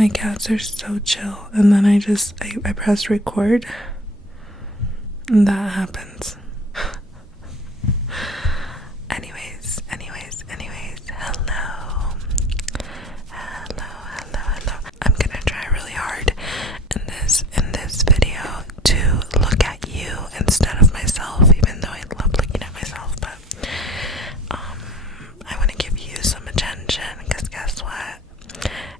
My cats are so chill, and then I press record, and that happens. anyways, hello. I'm gonna try really hard in this video to look at you instead of myself, even though I love looking at myself, but I want to give you some attention, because guess what?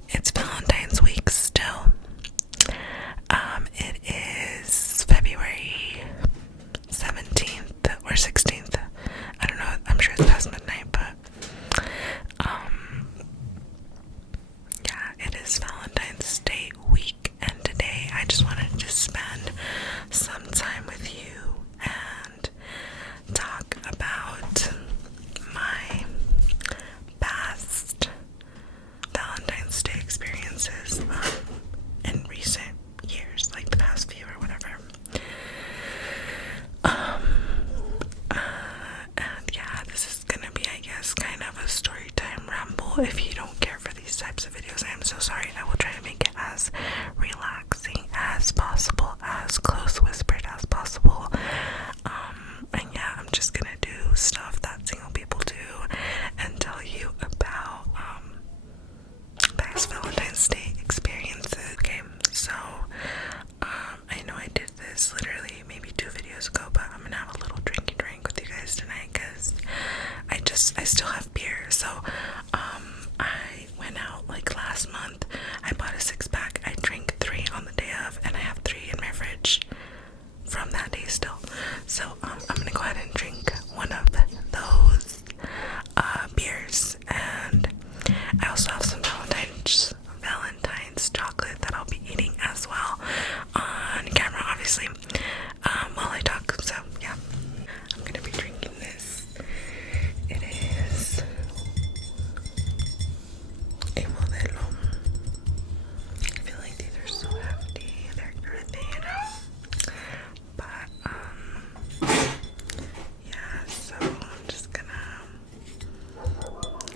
It's Valentine's week still. It is February 17th or 16th. I don't know, I'm sure it's past midnight, but yeah, it is Valentine's Day week, and today I just wanted to spend some time with you and talk about my past Valentine's Day experiences in recent years, like the past few or whatever. And yeah, this is gonna be, I guess, kind of a story time ramble. If you don't care for these types of videos, I am so sorry. I will try to make it as relaxing as possible, as close whispered as possible. And yeah, I'm just gonna do stuff that single people do and tell you about past Valentine's Day experiences. Okay, so I know I did this literally maybe 2 videos ago, but I'm gonna have a little drinky drink with you guys tonight, because I still have beer. So I went out like last month. I bought a 6-pack. I drank 3 on the day of, and I have 3 in my fridge from that day still. So I'm gonna go ahead and drink one of those beers, and I also have some Valentine's chocolate that I'll be eating as well on camera, obviously, while I talk. So yeah, I'm gonna be drinking this. It is a modelo. I feel like these are so hefty. They're good, you know. But yeah, so I'm just gonna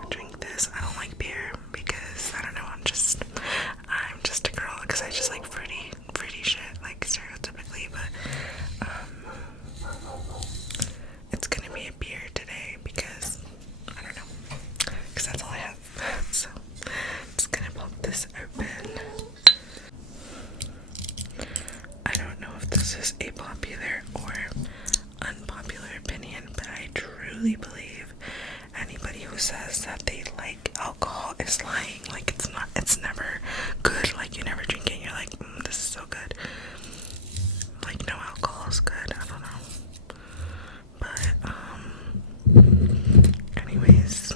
drink this. I don't like beer because I don't know, I'm just a girl, because I just like fruity shit, like stereotypically, but it's gonna be a beer today because I don't know, because that's all I have. So I'm just gonna pop this open. I don't know if this is a popular or unpopular opinion, but I truly believe anybody who says that they like alcohol is lying. Like, it's never good. Like, you never drink it and you're like, this is so good. Like, no alcohol is good. I don't know. But anyways,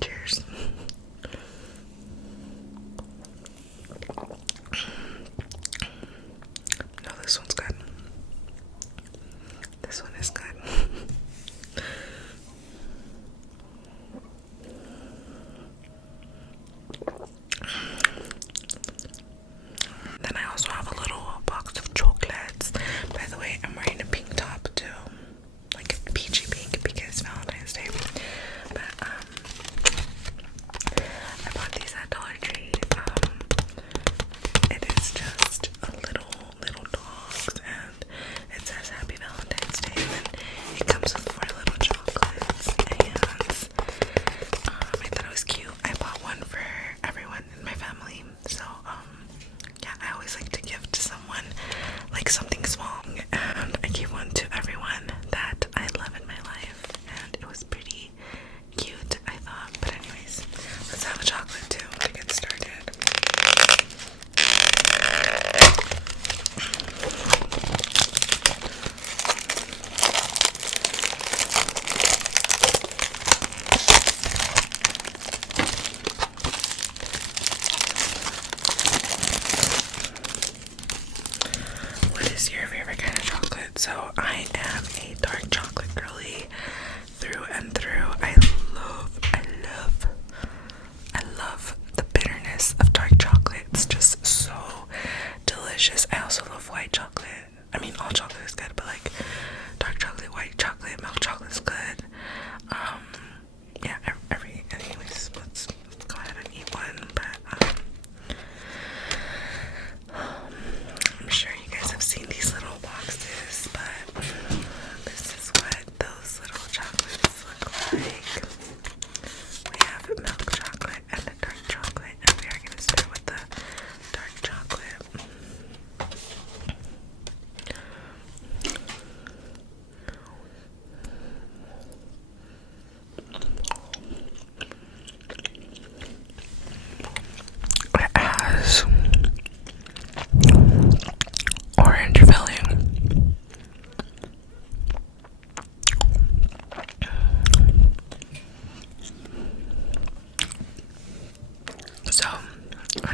cheers. No, this one's good.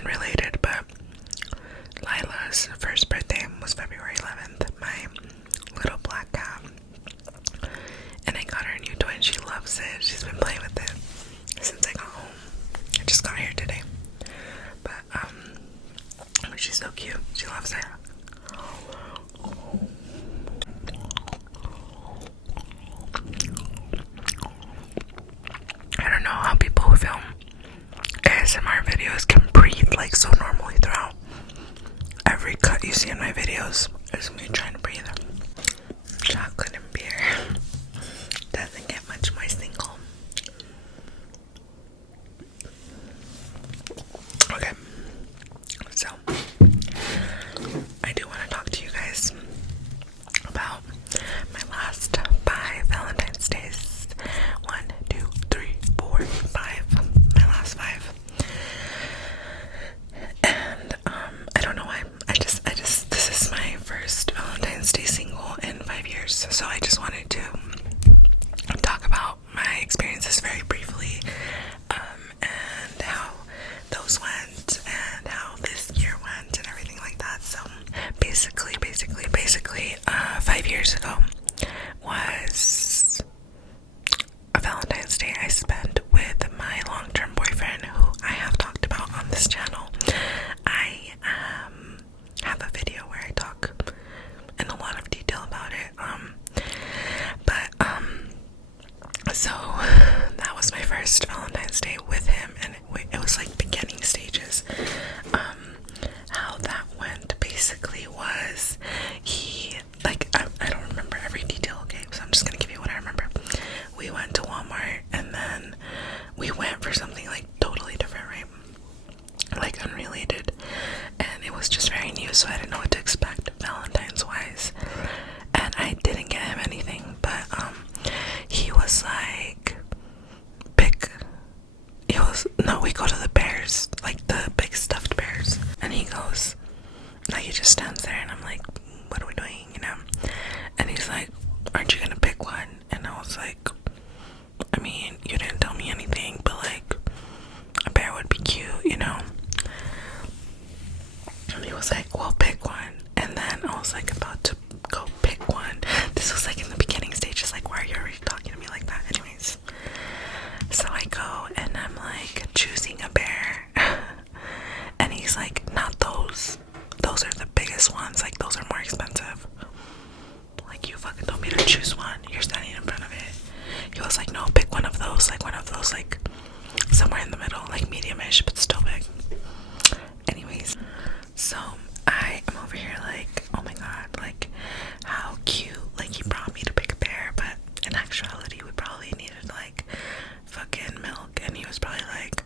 unrelated, but Lila's first birthday was February 11th, my little black cat. And I got her a new toy and she loves it. She's been playing with it since I got home. I just got here today. But she's so cute. She loves it. I don't know how people who film ASMR videos can breathe like so normally throughout. Every cut you see in my videos is me trying to breathe. Chocolate and beer doesn't get much more single. Okay, so I do want to talk to you guys about my last 5 Valentine's Days. 1, 2, 3, 4, 5. My last 5. And I don't know why. I just this is my first Valentine's Day single in 5 years. So I just wanted to talk about my experiences very briefly, and how those went and how this year went and everything like that. So basically 5 years ago was a Valentine's Day I spent with my long-term boyfriend, who I have talked about on this channel. I have a video where I talk in a lot of detail about it. So that was my first Valentine's Day with him, and it was like beginning stages. How that went basically was I don't remember every detail, okay, so I'm just gonna give you what I remember. We went to Walmart and then we went for something like totally different, right? Like unrelated, and it was just very new, so I didn't know what to expect Valentine's wise, and I didn't get him anything, but he was like, we go to the bears, like the big stuffed bears, and he goes, like, he just stands there, and I'm like, what are we doing, you know? And he's like, aren't you gonna pick one? And I was like, I mean, you didn't tell me anything, but like, a bear would be cute, you know? And he was like, well, pick one. And then I was like about to go pick one. This was like in the beginning stages, like, why are you already talking to me like that? Anyways, so I go and I'm like choosing a bear. And he's like, not those. Those are the biggest ones. Like, those are more expensive. Like, you fucking told me to choose one. You're standing in front of it. He was like, no, pick one of those. Like, one of those, like, somewhere in the middle. Like, medium-ish, but still big. Anyways, so I am over here like, oh my god, like, how cute. Like, he brought me to pick a bear, but in actuality, we probably needed, like, fucking milk. And he was probably like,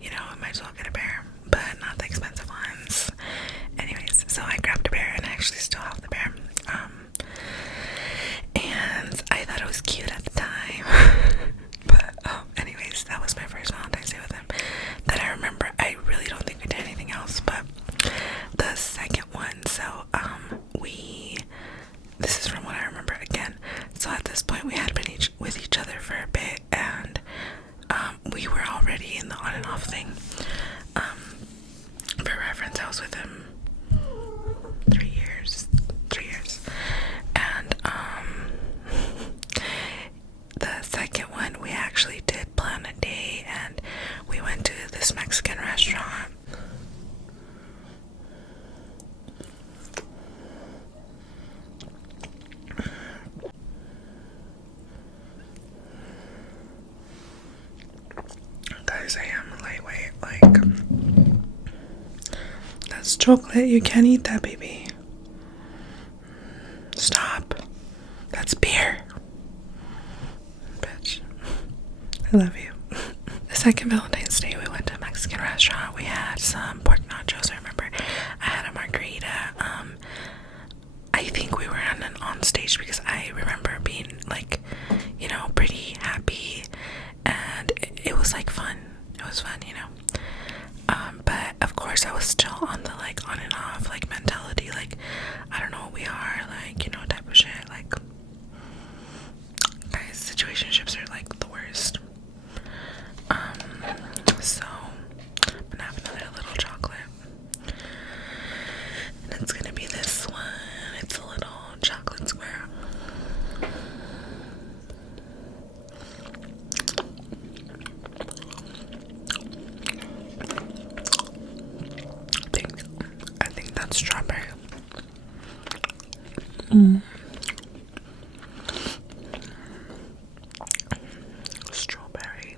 you know, I might as well get a bear, but not the expensive ones. Anyways, so I grabbed a bear, and I actually still have the bear. And I thought it was cute at the time. But anyways, that was my first Valentine's Day with him that I remember. I really don't think we did anything else. But the second one, so this is from what I remember again. So at this point, we had been with each other for a bit, and we were already in the on and off thing. For reference, I was with him 3 years. And the second one, we actually did plan a day, and we went to this Mexican restaurant. Guys, I am lightweight, like, that's chocolate, you can't eat that, baby. Stop. That's beer. Bitch. I love you. The second Valentine's Day, we went to a Mexican restaurant. We had some pork nachos. I remember I had a margarita. I think we were on stage because I remember being like, you know, pretty happy, and it was like fun. It was fun, you know. But of course I was still on the like on and off like mentality, like, I don't know what we are, like, you know, type of shit. Like, guys, situationships are like the worst. So I'm gonna have another that strawberry. Strawberry.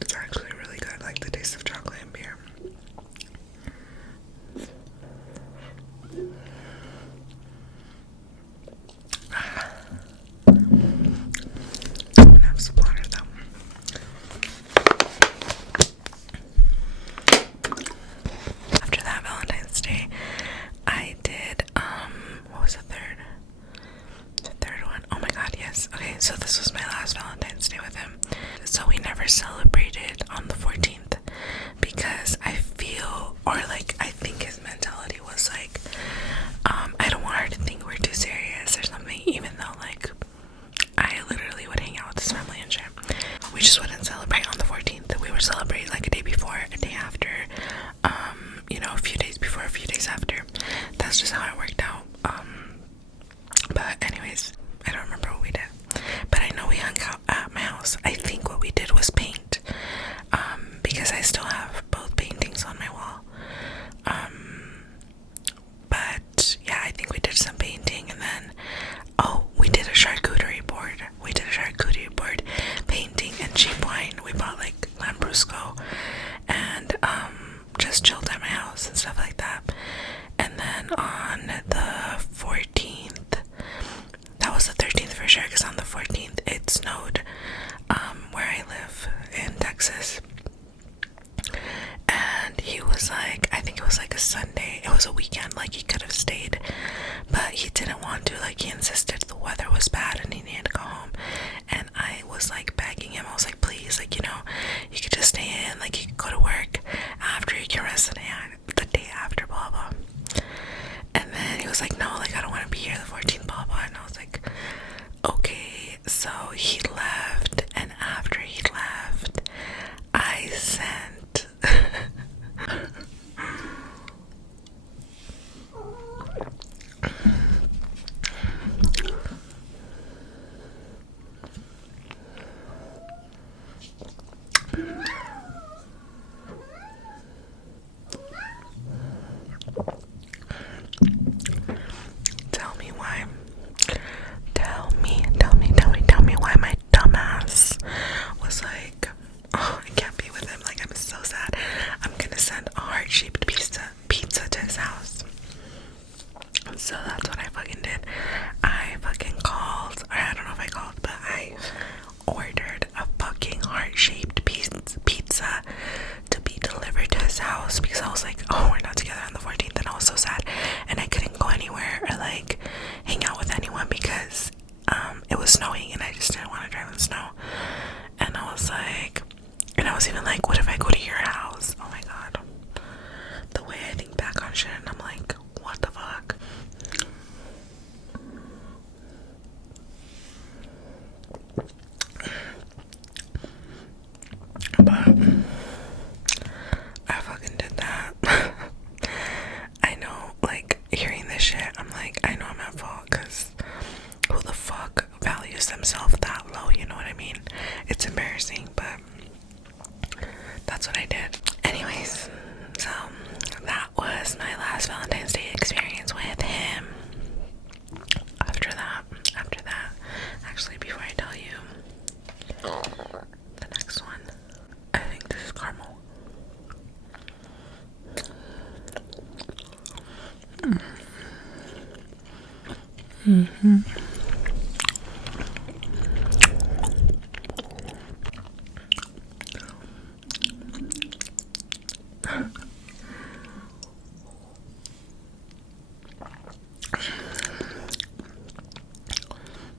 It's actually really good, like the taste of chocolate and beer. I'm gonna have some water though. After that Valentine's Day, I did what was the third? The third one. Oh my god, yes. Okay, so this was my last Valentine's Day with him. So we never celebrated on the 14th because I feel, or like I think his mentality was like, I don't want her to think we're too serious or something, even though like I literally would hang out with his family and shit. We just wouldn't celebrate on the 14th. We would celebrate like a day before, a day after, you know, a few days before, a few days after. That's just how it worked out. But anyways, I don't remember what we did. But I know we hung out at my house. I think what we did was paint. Because I still have both paintings on my wall. But yeah, I think we did some painting, and then we did a charcuterie board. We did a charcuterie board painting and cheap wine. We bought like Lambrusco and just chilled at my house and stuff like that. And then on the 14th, that was the 13th for sure, because on the 14th it snowed where I live in Texas. And he was like, I think it was like a Sunday, it was a weekend, like he could have stayed, but he didn't want to. Like he insisted the weather was bad and he needed to go home. And I was like begging him, I was like, please, like, you know, you could just stay in, like you could go to work after, you can rest the day after, blah blah. And then he was like, no, like I don't want to be here the 14th, blah blah. And I was like, okay. So he left, and after he left, I sent tell me why my dumbass was like, oh, I can't be with him, like I'm so sad. I'm gonna send a heart-shaped pizza to his house. So that's what I fucking did. I fucking called, or I don't know if I called, but I ordered a fucking heart-shaped pizza to be delivered to his house, because I was like, oh, we're not together on the 14th, and I was so sad, and I couldn't go anywhere or like hang out with anyone because it was snowing and I just didn't want to drive in snow. And I was like, and I was even like, what if I go to your house? Oh my god, the way I think back on shit, and I'm like, what the fuck. But I fucking did that. I know, like, hearing this shit, I'm like, I know I'm at fault, because who the fuck values themselves that low, you know what I mean? It's embarrassing, but that's what I did. Anyways, so that was my last Valentine's Day experience with him. After that, actually, before I tell you the next one, I think this is caramel. Mm-hmm.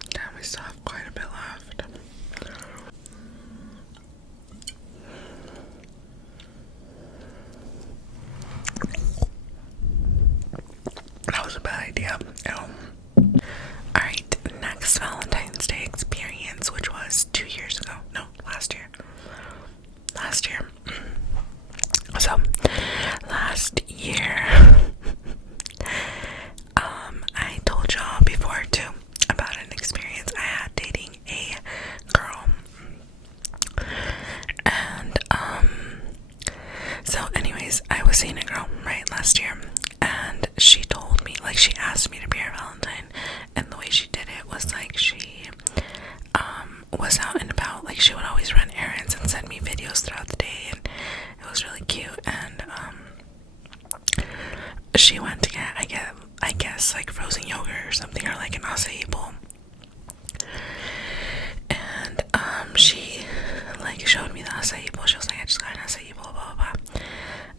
Damn, we still have quite a bit left. guess, like frozen yogurt or something, or like an acai bowl. And she like showed me the acai bowl. She was like, I just got an acai bowl, blah blah blah.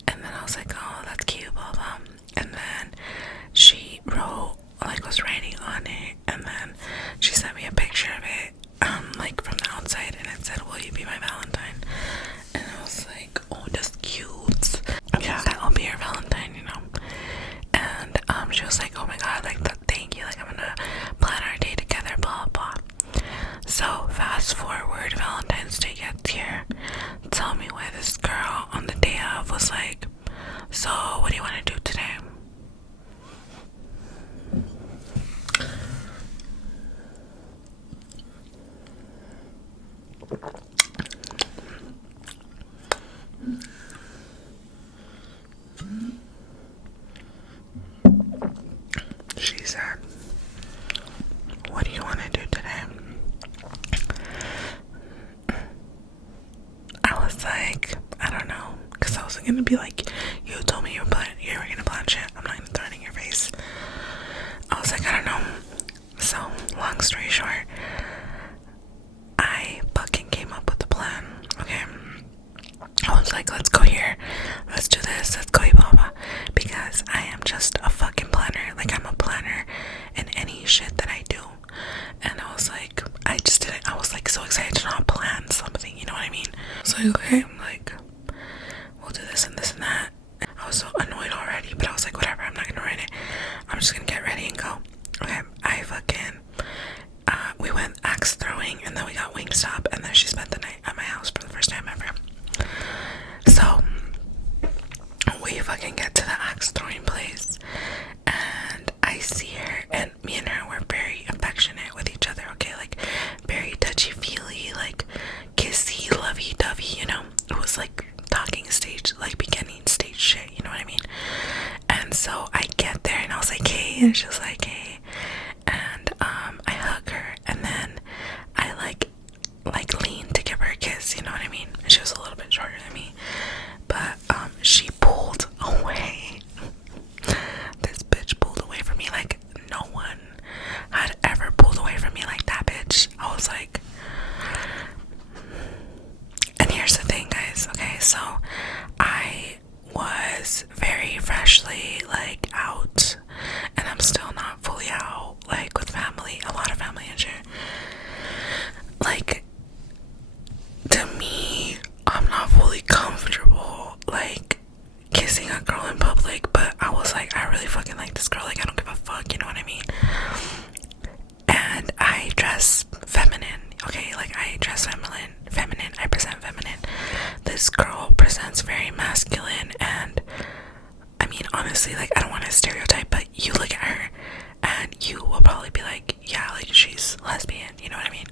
And then I was like, oh, that's cute, blah blah. And then she wrote, like, was writing on it, and then she sent me a picture of it, like from the outside, and it said, will you be my Valentine? And I was like, oh, that's cute. Yeah, I'll be your Valentine, you know. And she was like, oh my god, like, thank you, like, I'm gonna plan our day together, blah blah. So fast forward, Valentine's Day gets here. Tell me why this girl on the day of was like, so what do you want to do today? She said, what do you want to do today? I was like, I don't know, because I wasn't gonna be like, you told me you were gonna plan shit, I'm not gonna throw it in your face. I was like, I don't know. So long story short, I fucking came up with a plan. Okay, I was like, let's go here, let's do this, let's go blah blah, because I am just a fucking planner. Like, I'm a planner in any shit that I do. And I was like, I just didn't, I was like so excited to not plan something, you know what I mean? So okay, I'm like, we'll do this and this and that. I was so annoyed already, but I was like, whatever, I'm not gonna write it, I'm just gonna get ready and go. Okay, I fucking we went axe throwing, and then we got Wingstop, and then she spent the night at my house for the first time ever. So we fucking get to the axe throwing place, and I see her, and me and her were very affectionate with each other, okay, like very touchy-feely, like kissy, lovey-dovey, you know. It was like talking stage, like beginning stage shit, you know what I mean? And so I get there, and I was like, hey, and she was like, hey, and I hug her, and then I like lean to give her a kiss, you know what I mean? And she was a little bit shorter than me, but she pulled away. This bitch pulled away from me like no one had ever pulled away from me like that bitch. I was like, and here's the thing, guys, okay, so I was very freshly like out, and I'm still not fully out, like with family, a lot of family and shit. Like, to me, I'm not fully comfortable like kissing a girl in public, but I was like, I really fucking like this girl, like I don't give a fuck, you know what I mean? And I dress feminine, okay, like I dress feminine, I present feminine. This girl presents very masculine, and I mean, honestly, like, I don't want to stereotype, but you look at her and you will probably be like, yeah, like she's lesbian, you know what I mean?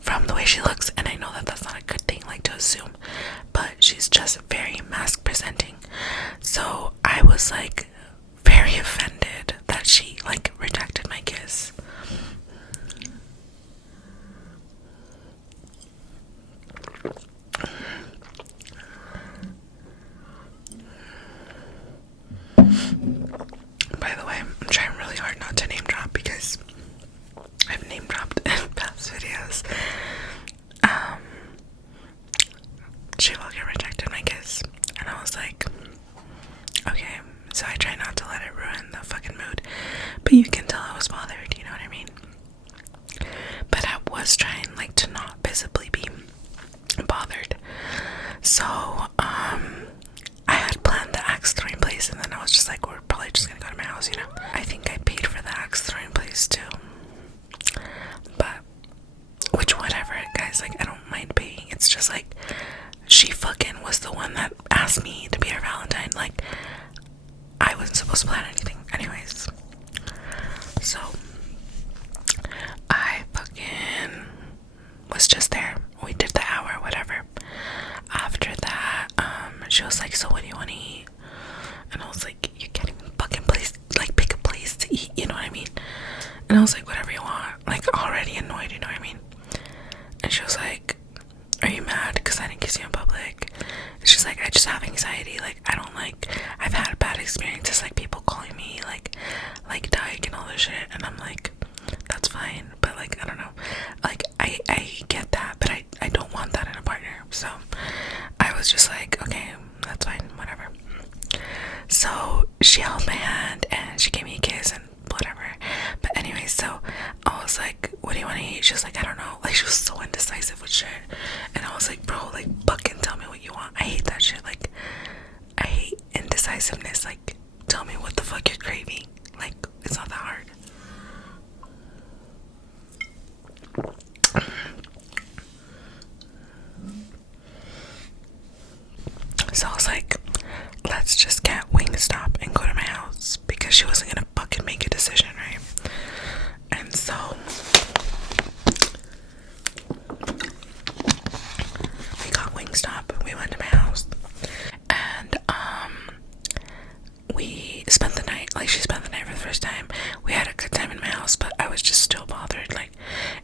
From the way she looks, and I know that that's not a good thing, like, to assume, but she's just very mask presenting. So I was like very offended that she like rejected my kiss. By the way, I'm trying really hard not to name drop because I've name dropped in past videos. She fucking rejected my kiss, and I was like, okay, so I try not to let it ruin the fucking mood, but you can tell I was bothered, you know what I mean? But I was trying like to not visibly be bothered. So I had planned the axe throwing place, and then I was just like, we're probably just gonna go to my house, you know. I think I paid for the axe throwing place too, but which whatever, guys, like I don't mind paying. It's just like she fucking was the one that asked me to be her Valentine. Like, I wasn't supposed to plan anything anyways. So I fucking was just there. We did the hour, whatever. After that, she was like, so what do you want to eat? And I was like, you can't even fucking pick a place to eat, you know what I mean? And I was like, whatever you want. Like, already annoyed, you know what I mean? And she was like, are you mad because I didn't kiss you in public? And she's like, I just have anxiety. Like, I don't like, I've had bad experiences, like people calling me she was like, I don't know, like she was so indecisive with shit. And I was like, bro, like fucking tell me what you want. I hate that shit. Like I hate indecisiveness. Like tell me what the fuck you're craving. Like it's not that hard. So I was like, let's just get Wingstop and go to my house, because she wasn't gonna fucking make a decision, right? And so we got Wingstop and we went to my house, and we spent the night. Like she spent the night for the first time. We had a good time in my house, but I was just still bothered. Like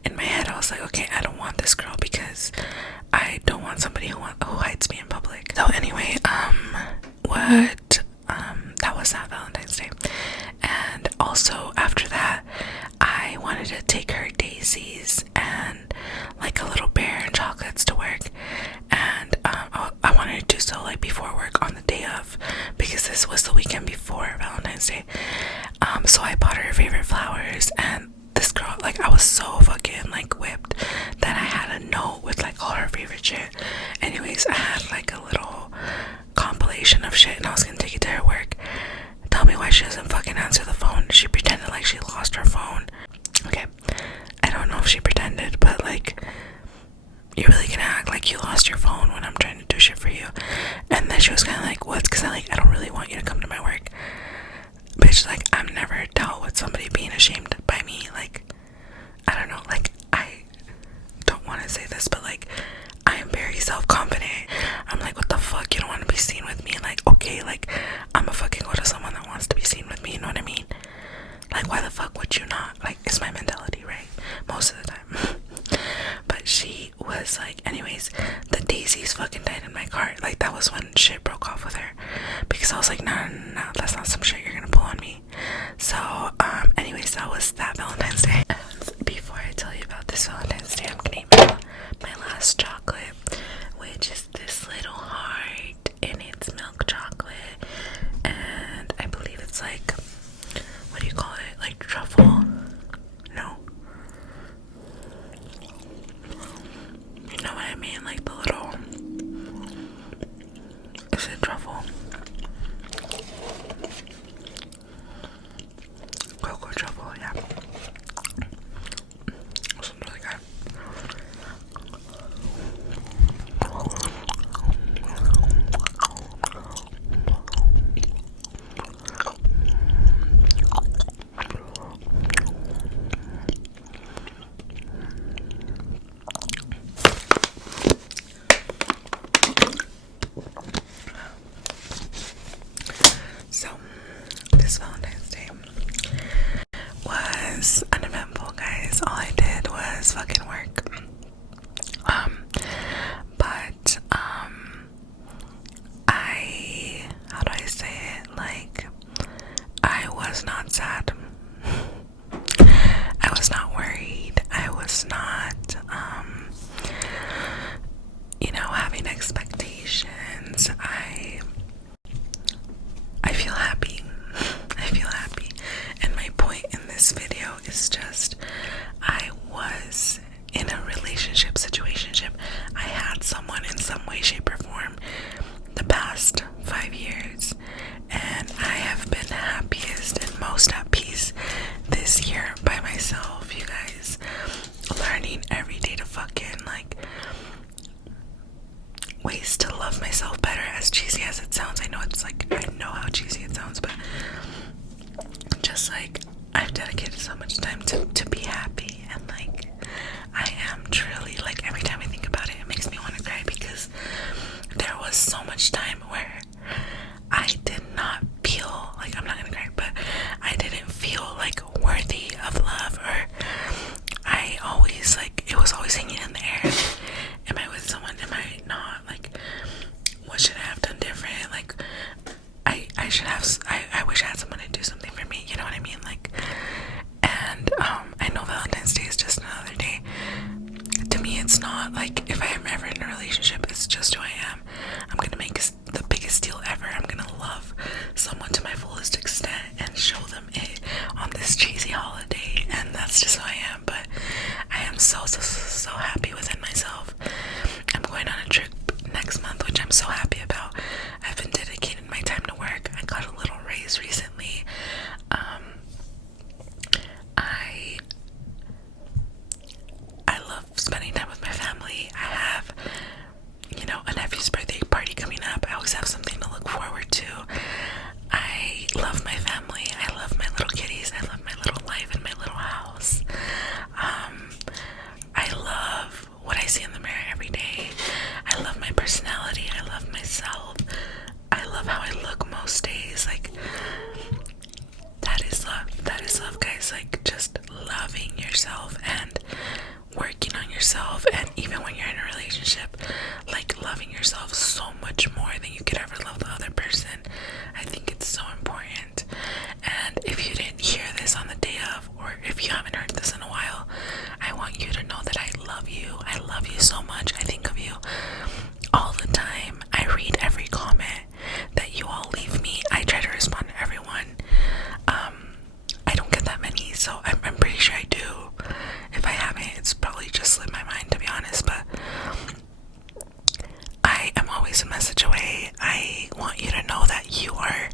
in my head I was like, okay, I don't want this girl, because I don't want somebody who hides me in public. So anyway, that was that Valentine's Day. And also after that, I wanted to take her daisies and like a little bear and chocolates to work. And I wanted to do so like before work on the day of, because this was the weekend before Valentine's Day. So I bought her favorite flowers, and this girl, like I was so fucking like whipped that I had a note with like all her favorite shit. Anyways, I had like a little compilation of shit, and I was gonna take it to her work. Tell me why she doesn't fucking answer the phone. She pretended like she lost her phone. Okay, I don't know if she pretended, but like you're really gonna act like you lost your phone when I'm trying to do shit for you? And then she was kind of like, what? Because I don't really want you to come to my work. Bitch, like I've never dealt with somebody being ashamed by me. Like I don't know, like I don't want to say this, but like I am very self-confident. I'm like, what the fuck, you don't want to be seen with me? Like okay, like I'ma fucking go to someone that wants to be seen with me, you know what I mean? Like why the fuck would you not? Like it's my mentality, right? Most of the time. But she was like, anyways, the daisies fucking died in my cart. Like that was when shit broke off with her, because I was like, no, that's not some shit you're gonna pull on me. So anyways, that was that Valentine's Day. And before I tell you about this Valentine's Day, I'm gonna eat my last chocolate, which is this little heart, and it's milk chocolate, and I believe it's like, what do you call it, like truffle? No, you know what I mean, like the little, is it truffle? Cocoa truffle, yeah. This one's really good. So, this Valentine's Day was uneventful, guys. All I did was fucking work. But how do I say it? Like, I was not sad. I was not worried. I was not, having expectations. I feel happy. I feel happy. And my point in this video is just, I was in a relationship, situationship. I had someone in some way, shape, or form the past 5 years. And I have been happiest and most at peace this year by myself, you guys. Learning every day to fucking, like, ways to love myself better, as cheesy as it sounds. I know it's like, I know how cheesy it sounds, but just like I've dedicated so much time to be happy, and like I am truly, like every time I think about it, it makes me want to cry, because there was so much time where I did not feel like, I'm not gonna cry, but I didn't feel like worthy of love, or I always, like, it was always hanging in the air. Am I with someone? Am I not? Like, what should I have done different? Like, I should have, I wish I had someone to do something for me, you know what I mean? Like, and I know Valentine's Day is just another day. To me, it's not like, if I am ever in a relationship, it's just who I am. I'm gonna make the biggest deal ever. I'm gonna love someone to my fullest extent and show them it on this cheesy holiday, and that's just who I am. But I am so so happy within myself. I'm going on a trip next month, which I'm so happy about. I've been dedicating my time to work. I got a little raise recently. I love spending time with my family. I have, a nephew's birthday party coming up. I always have something to look forward to. I love my family. I love my little kitties. I love my little life in my little house. I love what I see in the mirror every day. I love my personality. I love myself. I love how I look most days. Like, that is love. That is love, guys. Like, just loving yourself and working on yourself. And even when you're in a relationship, like, loving yourself so much more than you could ever love the other person. I think it's so important. And if you didn't hear this on the day of, or if you haven't heard this in a while, I want you to know that I love you. I love you so much. I think of you all the time. I read every comment that you all leave me. I try to respond to everyone. I don't get that many, so I'm pretty sure I do. If I haven't, it's probably just slipped my mind, to be honest, but I am always a message away. I want you to know that you are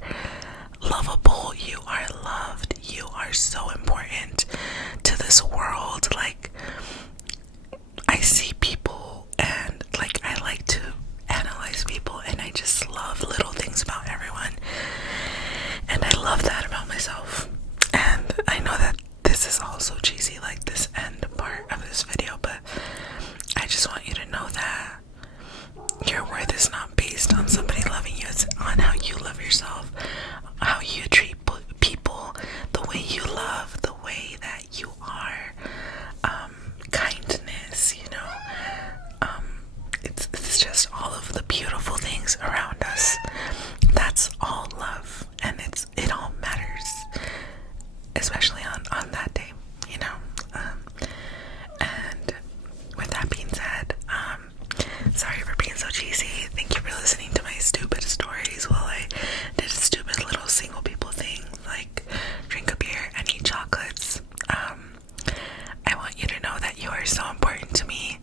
lovable, you are loved, you are so important to this world. Like, I see people and, like, I like to analyze people, and I just love little things about everyone, and I love that about myself. And I know that this is all so cheesy, like this end part of this video, but I just want you to know that your worth is not based on somebody loving you. It's on how you love yourself, how you treat people, the way you love, the way that you are, kindness, it's just all of the beautiful things around us. That's all love, and it all matters, especially on that day, and with that being said, sorry for being so cheesy. Thank you for listening to my stupid stories while I did stupid little single people things like drink a beer and eat chocolates. I want you to know that you are so important to me.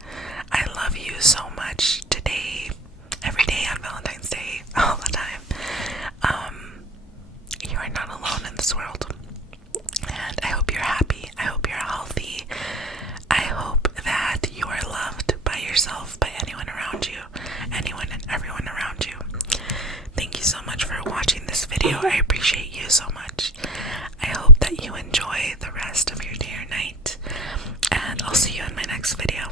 I love you so much today, every day on Valentine's Day, all the time. You are not alone in this world. And I hope you're happy. I hope you're healthy. I hope that you are loved by yourself, by anyone around you, anyone and everyone around you. Thank you so much for watching this video. I appreciate you so much. I hope that you enjoy the rest of your day or night, and I'll see you in my next video.